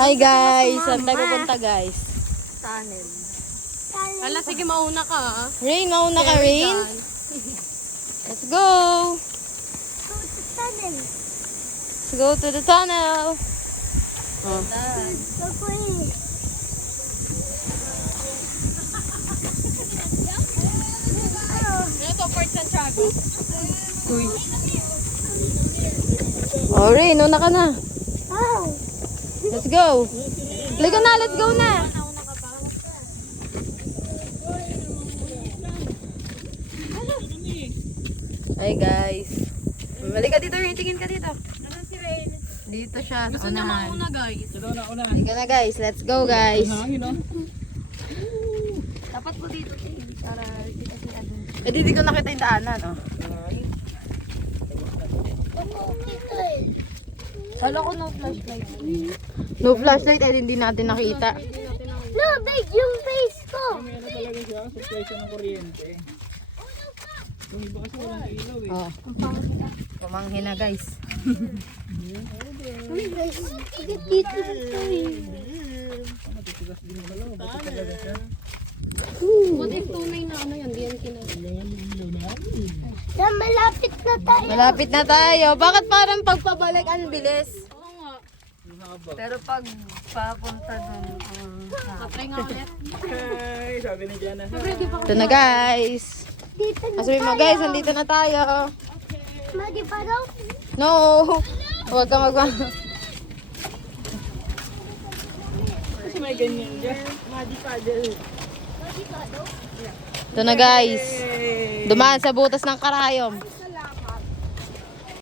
Hi guys, saan tayo pupunta guys? Tunnel. Ala, sige mauna ka ah. Rain, mauna ka Rain. Let's go! Let's go to the tunnel. Oh. Ito, Port Santiago. Uy. Oh Rain, una ka na. Let's go. Liga na, let's go na. Hi guys. Balik ka dito, Rain. Tingin ka dito. Asan si Rain? Dito siya. Gusto niya mauna guys. Liga na guys. Let's go guys. Dapat ko dito para kita si Adon. Eh, di ko nakita yung daanan, oh. Sala ko no flashlight. No flashlight, eh, hindi natin nakita. No, big yung face ko. Meron talaga siya, subscription ng kuryente. Yung iba kasi walang ilaw eh. Oh. Pamanghin na guys. Uy, guys, dito sa tayo. Matitigas din yung balaw, ba't talaga siya? What if tunay na ano yan? DNT na. Malapit na tayo. Malapit na tayo. Bakit parang pagpabalik ang bilis? Oo nga. Pero pag papunta dun, Matry nga ulit. Hi! Sabi ni Jana. ito na guys. Dito na Sabi mo guys, nandito na tayo. Madi pa daw. No! Huwag ka magpa... Kasi may ganyan dyan. Ito na guys. Dumaan sa butas ng karayom.